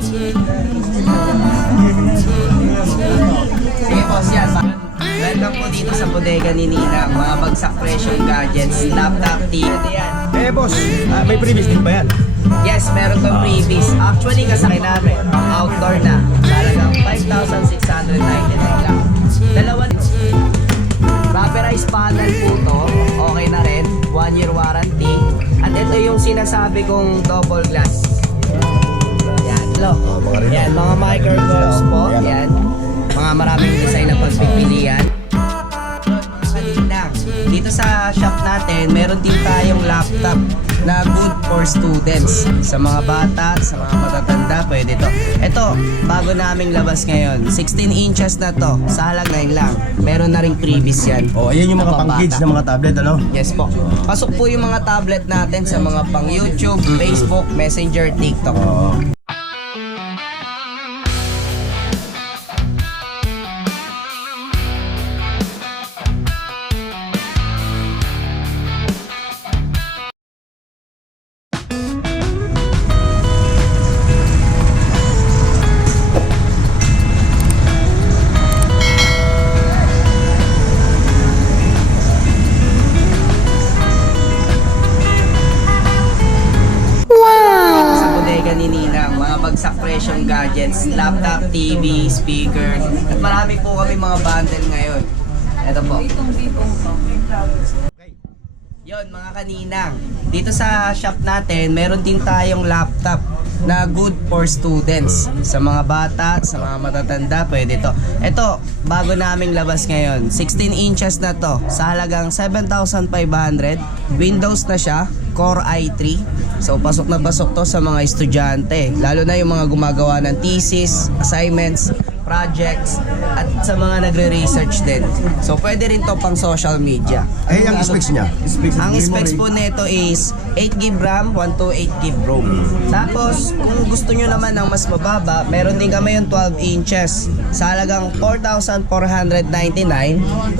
Sige boss, yan. Welcome po dito sa bodega ni Ninang. Mga bagsak presyong gadgets, laptop, TV. Yan. Boss, may previous din ba yan? Yes, meron tong freebies. Actually, kasakay namin. Outdoor na. Talagang 5,699 lang. Dalawa. Rubberized panel po to. Okay na rin. 1-year warranty. At ito yung sinasabi kong double glass. Yan. Hello. Yan, mga microphones po. Yan. Mga maraming design na pagpipilian. Dito sa shop natin, meron din tayong laptop na good for students. Sa mga bata, sa mga matatanda, pwede to. Ito, bago naming labas ngayon. 16 inches na to. Sa halagang 9 lang. Meron na ring previous yan. Ayan yung mga pang-kids na mga tablet, ano? Yes po. Pasok po yung mga tablet natin sa mga pang YouTube, Facebook, Messenger, TikTok. Ni Ninang, mga bagsak presyong gadgets, laptop, TV, speaker, at marami po kami mga bundle ngayon. Ito po. Yon mga kaninang, dito sa shop natin, meron din tayong laptop na good for students. Sa mga bata, sa mga matatanda, pwede to. Ito, bago naming labas ngayon, 16 inches na to. Sa halagang 7,500, Windows na siya, Core i3. So pasok na pasok to sa mga estudyante, lalo na yung mga gumagawa ng thesis, assignments, projects, at sa mga nagre-research din. So pwede rin to pang social media. Ang specs niya? Ang specs po nito is 8GB RAM, 128GB ROM. Tapos kung gusto nyo naman ng mas mababa, meron din kami yung 12 inches sa halagang 4,499.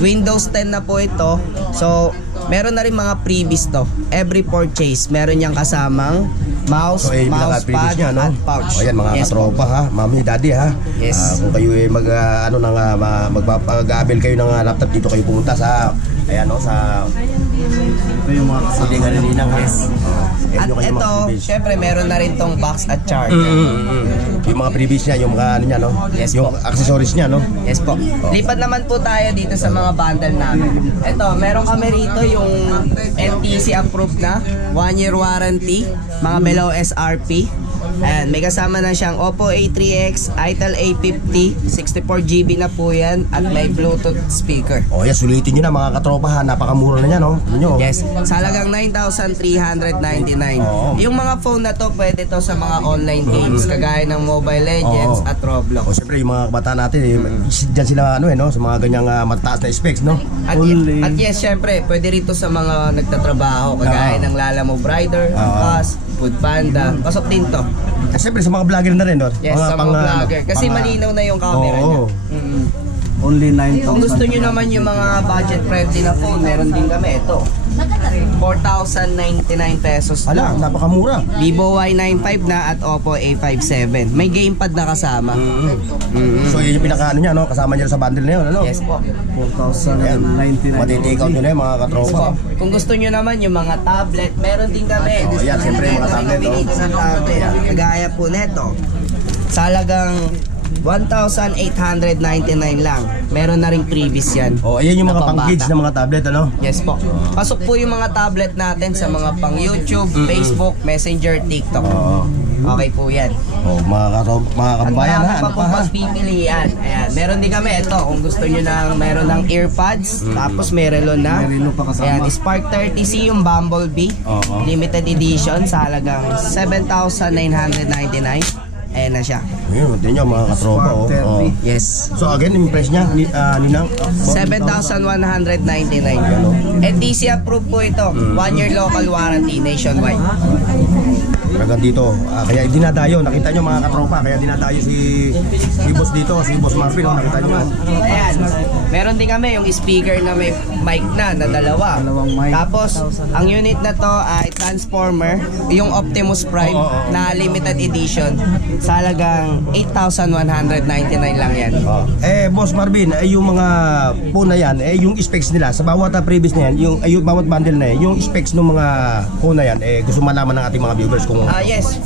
Windows 10 na po ito. So meron na rin mga freebies to. Every purchase, meron niyang kasamang mouse, mousepad, niya, no? at pouch. Ayan mga katropa ha, mami, daddy ha. Yes. Kung kayo magpapag-abel kayo ng laptop dito, kayo pumunta sa sa yung mga kasilingan ni Ninang ha. At ito, syempre meron na rin tong box at charger. Yung mga previous niya, yung mga niya, no? Yes yung po. accessories niya, no? Yes po. Lipat naman po tayo dito sa mga bundle namin. Ito, meron kami rito yung NTC approved na 1-year warranty, mga below SRP. Ayan, may kasama na siyang Oppo A3X, Itel A50, 64GB na po yan, at may Bluetooth speaker. Yes, sulitin nyo na mga katropa ha, napakamura na niya, no? Yes, sa halagang 9,399. Yung mga phone na to, pwede to sa mga online games, kagaya ng Mobile Legends at Roblox. Siyempre, yung mga bata natin, dyan sila, sa mga ganyang mataas na specs, no? At yes, syempre, pwede rito sa mga nagtatrabaho, kagaya ng Lalamove Rider, Bus, Food Panda. Pasok din to. Siyempre, sa mga vlogger na rin, no? Yes, sa mga vlogger. Kasi malinaw na yung camera niya. Only 9,000. Kung gusto nyo naman yung mga budget-friendly na phone, meron din kami. Ito, 4,099 pesos. Ala, napakamura. Vivo Y95 na at Oppo A57. May gamepad na kasama. So, yun yung pinaka niya, no? Kasama niya sa bundle na yun, ano? Yes po. 4,099. Matitake out nyo na yun, mga katropa. Kung gusto nyo naman yung mga tablet, meron din kami. Yan, siyempre, mga tablet, no? Dito sa tablet. Kagaya po neto. Sa halagang 1,899 lang. Meron na ring previous yan. Ayan yung mga na pang-kids pambata. na mga tablet, ano? Yes po. Pasok po yung mga tablet natin sa mga pang YouTube, Facebook, Messenger, TikTok. Okay po yan. Mga kabayan ha, Ang pa po mas pipilian. Ayan. Meron din kami ito. Kung gusto nyo meron ng earpods, tapos meron na. Merino pa kasama. Ayan, Spark 30C yung Bumblebee. Limited edition sa halagang 7,999. Ayan na siya. Ayun, din nyo mga katropa, Yes. So again, yung price niya, Ninang? 7,199. NTC approved po ito. 1-year local warranty nationwide. Talagang dito. Kaya dinadayo, nakita nyo mga katropa, kaya dinadayo si boss dito, si Boss Marvin, nakita nyo. Ayan. Meron din kami yung speaker na may mic na dalawa. Dalawang mic. Tapos, ang unit na to ay transformer, yung Optimus Prime na limited edition. Sa halagang 8,199 lang yan. Boss Marvin, yung mga phone na yan, yung specs nila, sa bawat previous na yan, yung bawat bundle na yan, yung specs ng mga phone na yan, gusto malaman ng ating mga viewers kung... Yes.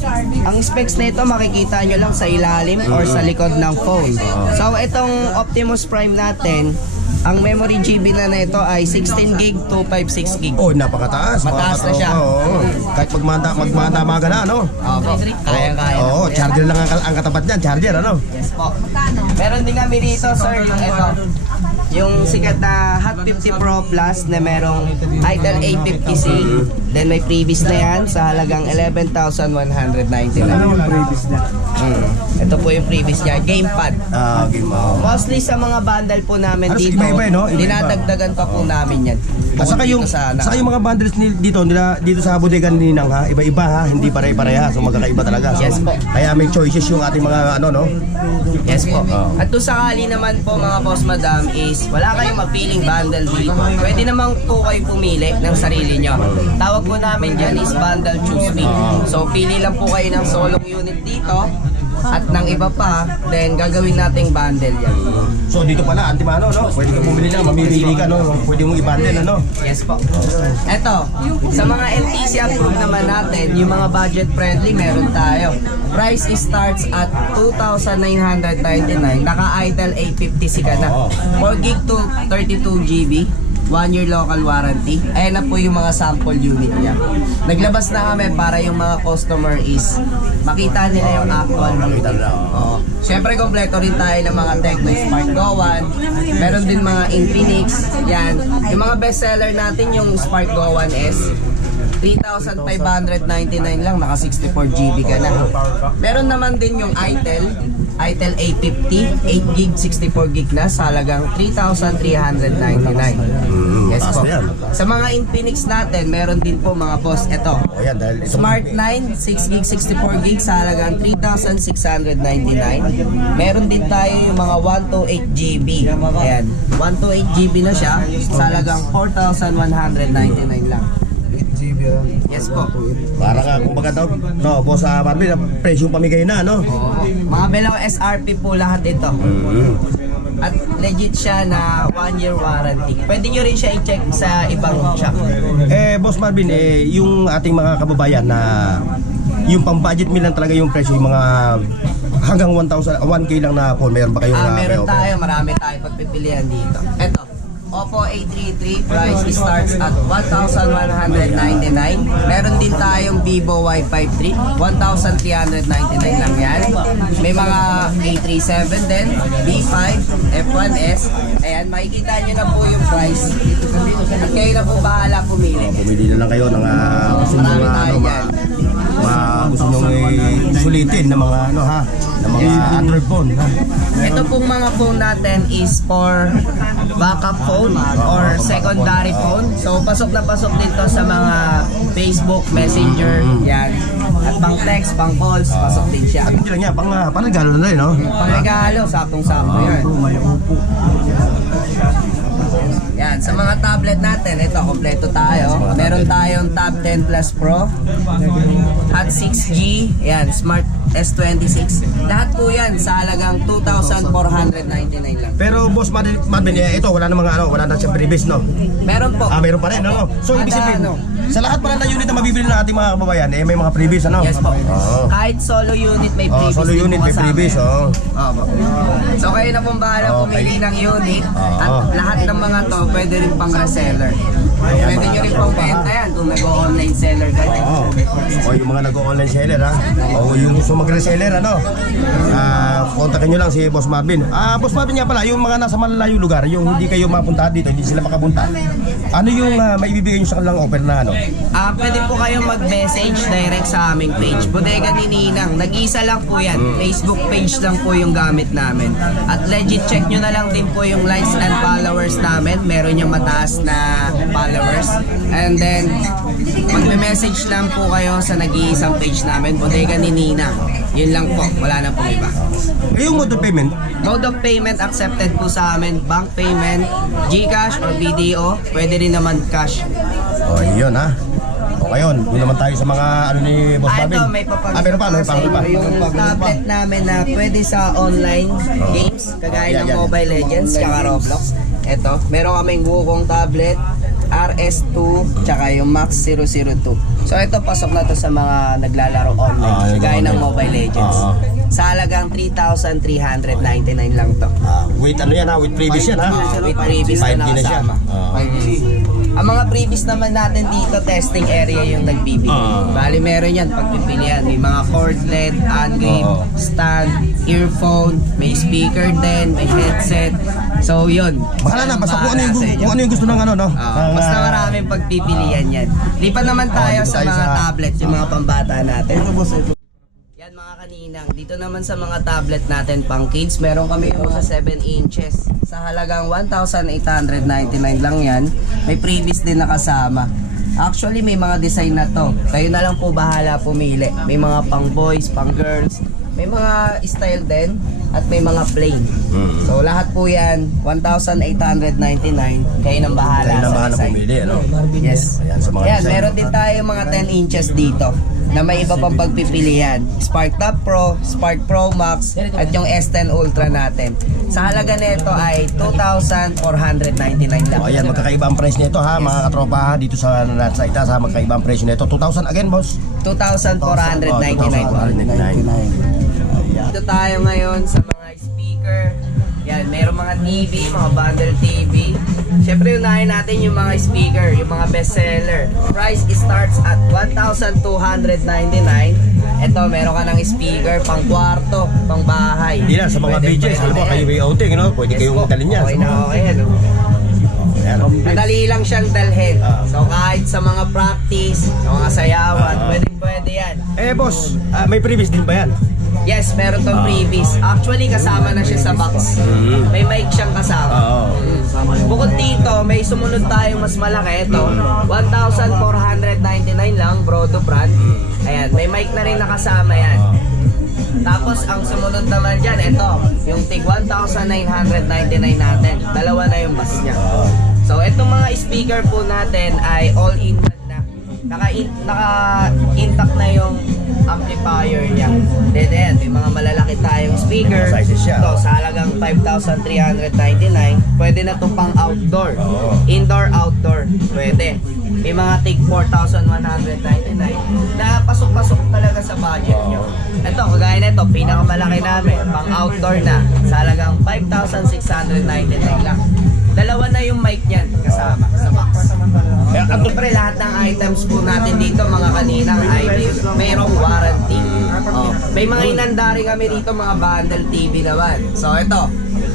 Ang specs na ito makikita nyo lang sa ilalim or sa likod ng phone. So, itong Optimus Prime natin, ang memory GB na nito ay 16 gig, 256 gig. Oh, napakataas. Mataas na siya. Oo. Kahit magmanda-maga na, ano? Opo. Kaya-kaya. Oo, charger lang ang katapat niyan, charger, ano? Yes po. Meron din kami dito, sir, yung ito. Yung sikat na Hot 50 Pro Plus na merong Itel A50C. Then may previous na yan sa halagang 11,199. Ano yung previous na? Ito po yung previous niya, gamepad. Game mo. Mostly sa mga bundle po namin Ano, dito, iba-iba, no? Iba-iba. dinadagdagan pa po namin yan. At saka yung, saka yung mga bundles dito sa bodega ni Ninang, ha, iba-iba, ha, hindi pare-pareha, so magkakaiba talaga. So, Yes po. Kaya may choices yung ating mga ano, no? Yes po. At kung sakali naman po mga boss madam is wala kayong mapiling bundle dito. Pwede naman po kayo pumili ng sarili nyo. Tawag po namin dyan is bundle choose me. So pili lang po kayo ng solo unit dito at ng iba pa, then gagawin nating bundle yan. So dito pala, antimano, no? Pwede ka bumili na, mamimili ka, no? Pwede mong i-bundle, ano? Yes po. Eto, sa mga LTC approved naman natin, yung mga budget friendly meron tayo. Price starts at 2,999. Naka-Itel A50C ka na. 4 gig to 32 GB. 1 year local warranty. Ayan na po yung mga sample unit niya. Naglabas na kami para yung mga customer is makita nila yung actual unit. Oo. Siyempre kompleto rin tayo ng mga Tecno Spark Go 1. Meron din mga Infinix. Yan. Yung mga best seller natin yung Spark Go 1S. 3,599 lang, naka 64 GB ka na. Meron naman din yung Itel A50, 8 gig, 64 gig na sa halagang 3,399. Yes po. Sa mga Infinix natin, meron din po mga boss. Ito, O yan, dahil ito, Smart 9, 6 gig, 64 gig sa halagang 3,699. Meron din tayo yung mga 128 GB. Ayan, 128 GB na siya sa halagang 4,199 lang. Yes po. para nga, kumbaga daw, no, Boss Marvin, presyong pamigay na, no? Oo. Mga below SRP po lahat ito. At legit siya na 1 year warranty. Pwede nyo rin siya i-check sa ibang shop. Boss Marvin, yung ating mga kababayan na yung pang-budget meal lang talaga yung presyo, yung mga hanggang 1K lang na phone, meron ba kayong Meron may-offer? tayo, marami tayo pagpipilian dito. Ito, Oppo A33, price starts at 1,199. Meron din tayong Vivo Y53, 1,399 lang yan. May mga A37 din, B5, F1S. Ayan, makikita nyo na po yung price. At kayo na po bahala pumili. Pumili na lang kayo ng gusto nyo Marami mga, tayo ano, yan. gusto nyo sulitin ng mga, ano, ha, ng mga Android phone, ha? Ito pong mga phone natin is for backup phone or secondary phone. So pasok na pasok dito sa mga Facebook, Messenger, yan. At pang text, pang calls, pasok din siya. Hindi lang yan, pang regalo na rin, no? Pang regalo, saktong-sakto yan. May upo. Yan, sa mga tablet natin, ito, kompleto tayo. Meron tayong Tab 10 Plus Pro, Hot 6G, yan, Smart S26. Lahat po yan sa halagang 2,499 lang. Pero Boss Marvin, ito, wala na siyang previous, no? Meron po. Meron pa rin, no? So, ibig sabihin, sa lahat pala na unit na mabibili ng ating mga kababayan, may mga previous, ano? Yes po. Oo. Kahit solo unit may previous Solo din unit, po may kasama. previous, oh. Opo. So kayo na pong bahala pumili ng unit at lahat ng mga to pwede rin pang reseller. Pwede nyo rin pang benta yan kung nag-online seller kayo. O yung mga nag-online seller, ha? O yung gusto mag-reseller, ano? Kontakin nyo lang si Boss Marvin. Boss Marvin nga pala, yung mga nasa malalayong lugar, yung hindi kayo mapunta dito, hindi sila makapunta. Ano yung maibibigay nyo sa kanilang offer na, ano? Pwede po kayong mag-message direct sa aming page. Bodega ni Ninang. Nag-isa lang po yan. Facebook page lang po yung gamit namin. At legit check nyo na lang din po yung likes and followers namin. Meron yung mataas na followers. And then, magme-message lang po kayo sa nag-iisang page namin, Bodega ni Ninang. Yun lang po, wala na pong iba. Yung mode of payment, Mode of payment accepted po sa amin, bank payment, GCash or BDO, pwede rin naman cash. yun ha. O yun naman tayo sa mga ano ni Boss Babin. Ito, may papag- Meron pa, may sa pa. inyo yung tablet namin na pwede sa online games, kagaya ng Yan. Mobile Legends, tsaka Roblox. Ito, meron kaming Wukong tablet, RS2, tsaka yung Max 002. So ito, pasok na to sa mga naglalaro online, kagaya ng Mobile Legends. Sa halagang 3,399 lang to. With ano yan ha, with previous yan ha. With previous na 5G na siya. nakasama. 5G. Ang mga previous naman natin dito, testing area yung nagbibigay. Bali, meron yan pagpipilian. May mga cordless, on-game, stand, earphone, may speaker din, may headset. So, yun. Bahala na, basta kung ano yung, Bahala sa inyo. kung ano yung gusto ng ano, no? Basta maraming pagpipilian yan. Lipat naman tayo dito sa tayo mga sa- tablet, yung mga pambata natin. Yan mga kaninang, dito naman sa mga tablet natin pang kids, meron kami yung mga 7 inches. Sa halagang 1,899 lang yan, may previous din nakasama. Actually may mga design na to, kayo na lang po bahala pumili. May mga pang boys, pang girls, may mga style din, at may mga plain. So lahat po yan, 1,899, kayo nang bahala Kaya na sa mahal na design. pumili, ano? Yes. Ayan, sa mga Ayan, design. meron din tayo mga 10 inches dito na may iba pang pagpipilian. Spark Top Pro, Spark Pro Max, at yung S10 Ultra natin. Sa halaga nito ay 2,499 lang. O ayan, magkakaiba ang price nito ha, mga katropa ha, dito sa Itaas ha, magkaiba ang price nito. 2,000 again, boss? 2,499. 2,499. Dito tayo ngayon sa mga speaker. Yan, meron mga TV, mga bundle TV. Siyempre, unahin natin yung mga speaker, yung mga bestseller. Price starts at 1,299. Ito, meron ka ng speaker pang kwarto, pang bahay. Hindi na, sa mga Pwede- BJs, pwede alam mo, na kayo yan. may outing, no? Pwede Yes kayong po. magdalin yan. Okay na, okay. Ano? Ayan, o. Madali lang siyang dalhin. So kahit sa mga practice, sa mga sayawan, pwede yan. Boss, may previous din ba yan? Yes, meron tong previous. Actually, kasama na siya sa box. May mic siyang kasama. Bukod dito, may sumunod tayong mas malaki. Ito, 1,499 lang, Brodo brand. Ayan, may mic na rin nakasama yan. Tapos, ang sumunod naman dyan, ito, yung tig 1,999 natin. Dalawa na yung bus niya. So, itong mga speaker po natin ay all-in-one na. Naka-intact na yung amplifier niya. Then, may mga malalaki tayong speaker. Sizes siya. Ito, sa halagang 5,399, pwede na ito pang outdoor. Indoor, outdoor, pwede. May mga tig 4,199 na pasok-pasok talaga sa budget nyo. Ito, kagaya na ito, pinakamalaki namin, pang outdoor na, sa halagang 5,699 lang. Dalawa na yung mic niyan kasama sa box. Siyempre, lahat ng items po natin dito, mga kaninang, ay mayroong warranty. May mga inandari kami dito, mga bundle TV naman. So ito,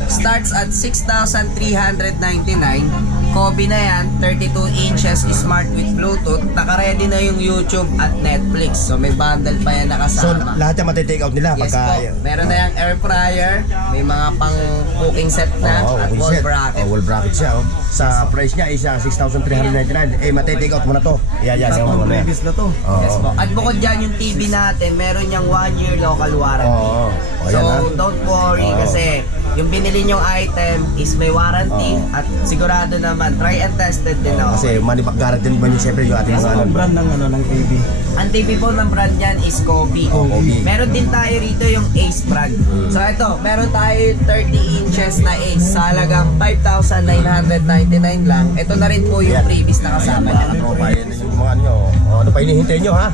starts at 6,399. Kobe na yan, 32 inches, smart with Bluetooth. Naka-ready na yung YouTube at Netflix. So may bundle pa yan So, nakasama. lahat yan matitake out nila Yes pagka... po. Meron na yung air fryer, may mga pang cooking set na, at wall bracket. Wall bracket siya. Oh. Sa price niya is 6,399. Matitake out mo na to. Yan. Previous na to. Yes po. At bukod dyan yung TV natin, meron niyang 1 year local warranty. Oo. So Ayan ha. don't worry kasi yung binili nyong item is may warranty at sigurado naman, try and tested din ako. Kasi money back guarantee ba niyo siyempre yung ating mga Ang brand ng TV. Ang TV po ng brand yan is Kobe. Kobe. Meron din tayo rito yung Ace brand. So ito, meron tayo 30 inches na Ace sa halagang 5,999 lang. Ito na rin po yung previous na kasama Mga niya. katropa, yan yung mga ano nyo. Ano pa hinihintay nyo ha?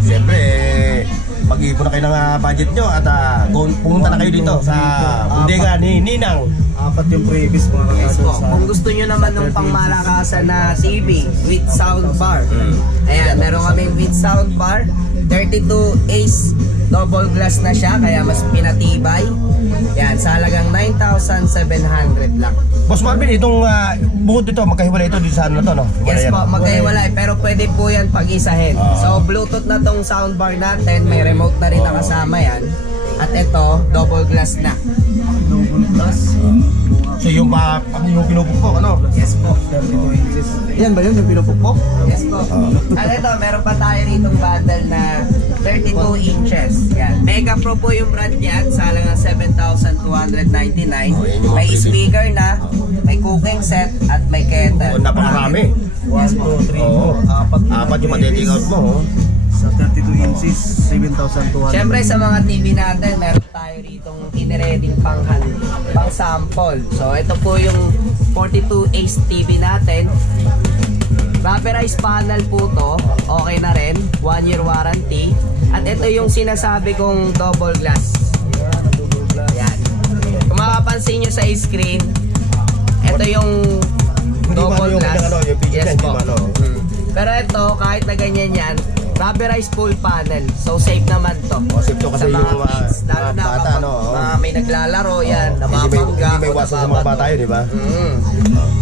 Siyempre, mag-iipon na kayo ng budget nyo at pumunta na kayo dito sa Bodega ni Ninang. Apat yung previous mga Yes kakado po. sa... Kung gusto nyo naman ng pangmalakasan na TV with soundbar. Ayan, meron kaming with soundbar. 32 Ace double glass na siya, kaya mas pinatibay. Yan, sa halagang 9,700 lang. Boss Marvin, itong bukod dito, magkahiwalay ito dito sa ano na to, no? Yes Hiwalay po, yan. magkaiwalay. Pero pwede po yan pag-isahin. So, Bluetooth na tong soundbar natin. May remote na rin nakasama yan. At ito, double glass na. Double glass. So yung yung pinupukpok, ano? Yes po. 32 inches. Yan ba yun yung pinupukpok? Yes po. At ito, meron pa tayo ritong bundle na 32 inches. Yan. Mega Pro po yung brand yan. Sa halagang 7,299. May speaker na, may cooking set, at may kettle. Oh, napakarami. 1, 2, 3, Oo. 4, 4. Apat yung matiting out mo, oh. Sa 32 inches, 7,200. Siyempre sa mga TV natin, meron tayo ritong inireading pang sample. So ito po yung 42 Ace TV natin. Rubberized panel po to, okay na rin, 1 year warranty. At ito yung sinasabi kong double glass. Double glass. Yan. Kung makapansin nyo sa screen, ito yung Hindi double man yung glass. ano, yung picture Yes niya, hindi po. man, oh. Pero ito, kahit na ganyan yan, rubberized full panel. So safe naman to. Safe to kasi sa mga yung kids, lalo mga na bata, kapag no? Oo. may naglalaro yan, Hindi nababangga. may o iwasan sa mga bata yun, di ba?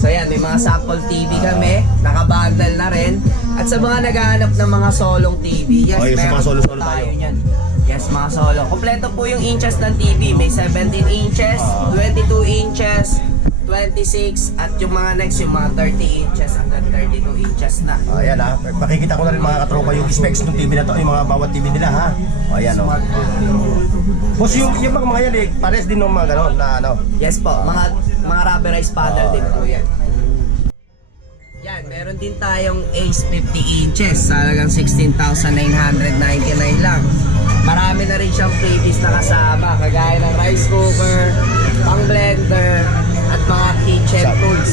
So yan, may mga sample TV kami, nakabundle na rin. At sa mga naghahanap ng mga solong TV, yes, Oh, yung sa mga meron solo-solo po tayo. Niyan. Yes, mga solo. Kompleto po yung inches ng TV. May 17 inches, 22 inches, 26, at yung mga next, yung mga 30 inches hanggang 32 inches na. Ayan ha, makikita ko na rin mga katropa yung specs ng TV na to, yung mga bawat TV nila ha. O ayan o. Boss, yung mga yan eh, pares din ng mga gano'n na ano. Yes po, mga rubberized panel din po yan. Yan, meron din tayong Ace 50 inches sa halagang 16,999 lang. Marami na rin siyang freebies na kasama, kagaya ng rice cooker, pang blender, at mga kitchen tools.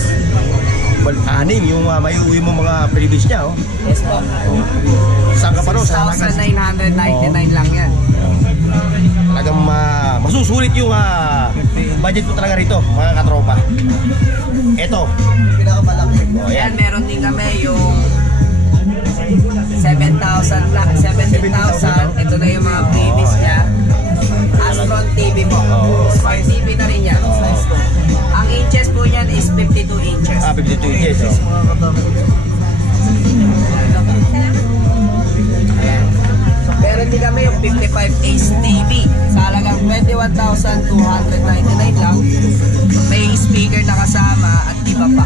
Well, anim yung may uwi mo mga previous niya oh. Yes po. Saan ka pa rin? Sa halagang 6,999 lang yan. talagang masusulit yung budget ko talaga rito mga katropa. Ito. Pinakamalaki. O Ayan, yan. meron din kami yung 7,000 lang. 17,000. Ito na yung mga previous niya. Astron TV po. Smart TV na rin yan. Ang inches po niyan is 52 inches. 52 inches oh. Mga katama. Ayan. Meron din kami yung 55 Ace TV. Sa halagang 21,299 lang. May speaker na kasama at iba pa.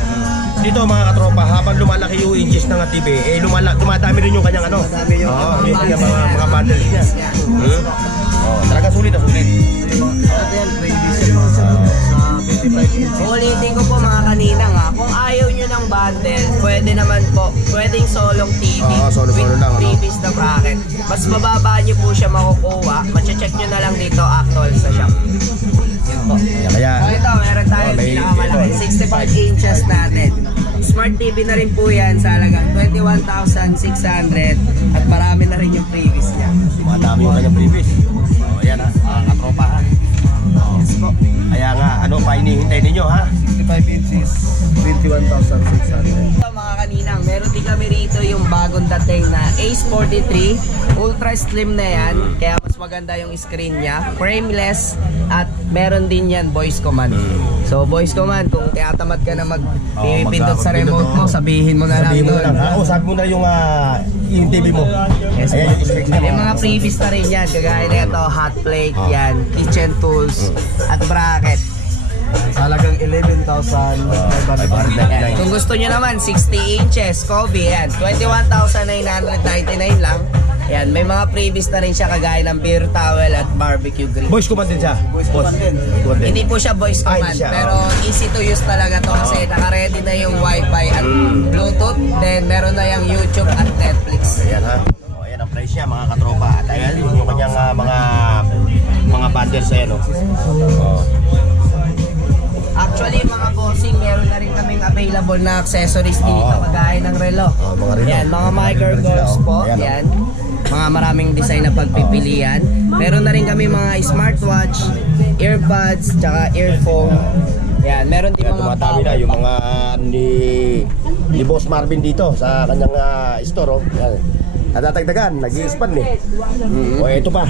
Dito mga katropa, habang lumalaki yung inches ng TV, eh dumadami rin yung kanyang ano. Dumadami yung yung kanyang mga bundles niya. Oh, talaga sulit na sulit. Ito yan, previous yan mga sa 55 inches. Ulitin ko po mga kanina nga, kung ayaw nyo ng bundle, pwede naman po, pwedeng solong TV Oo, solo-solo with lang, ano? previous na bracket. Mas mababa nyo po siya makukuha, mache-check nyo na lang dito actual sa shop. Yun po. Kaya So ito, meron tayong may pinakamalaki, ito. 65 inches natin. Smart TV na rin po yan sa halagang 21,600 at marami na rin yung previous niya. madami yung kanyang previous. Oh, yan ha, mga katropa ha. Yes po. Kaya nga, ano pa hinihintay ninyo ha? 65 inches, 21,600. Ito mga kaninang, meron din kami rito yung bagong dating na Ace 43. Ultra slim na yan, kaya mas maganda yung screen niya. Frameless at meron din yan voice command. So voice command, kung tiyatamad ka na magpipindot sa remote mo, sabihin mo na lang Sabihin mo doon. na lang. Ako, sabi mo na yung TV mo. Yes, Ayan yung specs niya. may mga previous na rin yan, kagaya nito, hot plate, yan, kitchen tools, at bracket. Halagang 11,599. Kung gusto nyo naman, 60 inches, Kobe, yan. 21,999 lang. Yan, may mga previous na rin siya kagaya ng beer towel at barbecue grill. Voice command din siya. Voice command din. Command din. Hindi po siya voice Ay, command, hindi siya, pero easy to use talaga to kasi naka-ready na yung wifi at bluetooth, then meron na yung YouTube at Netflix. Ayan ha. O, ayan ang price niya mga katropa. At ayan yung kanyang mga bundles ayan o. Oh. Actually, mga bossing, meron na rin kaming available na accessories dito, Oo. kagaya ng relo. Mga relo. Yan, mga micro Relo golfs sila, po. oh. Ayan, oh. Yan. Mga maraming design na pagpipilian. Meron na rin kami mga smartwatch, earbuds, tsaka earphone. Yan, meron din Kaya mga tumatami na yung mga ni Boss Marvin dito sa kanyang store. Oh. Yan. Natatagdagan, nag-i-expand eh. O ito pa.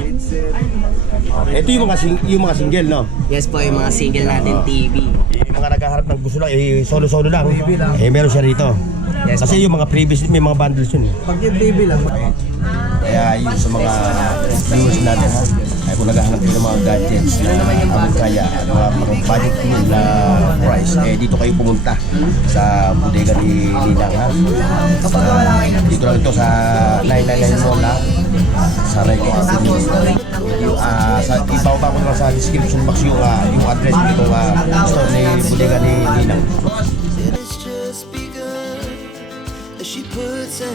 Ito yung mga single, no? Yes po, yung mga single natin TV. Yung mga naghaharap ng gusto lang, solo-solo lang. Meron siya rito. Yes, Kasi yung mga previous, may mga bundles yun. Pag yung TV lang, Kaya yun sa mga viewers natin ha. Ay kung naghahanap kayo ng mga gadgets na ang kaya, mga budget meal na price, dito kayo pumunta sa bodega ni Ninang, ha? Dito lang ito sa 999 Mall, ha? Sa Rego Avenue. Ibaba ko lang sa description box yung address nito store ni bodega ni Ninang. It's just begun as she puts her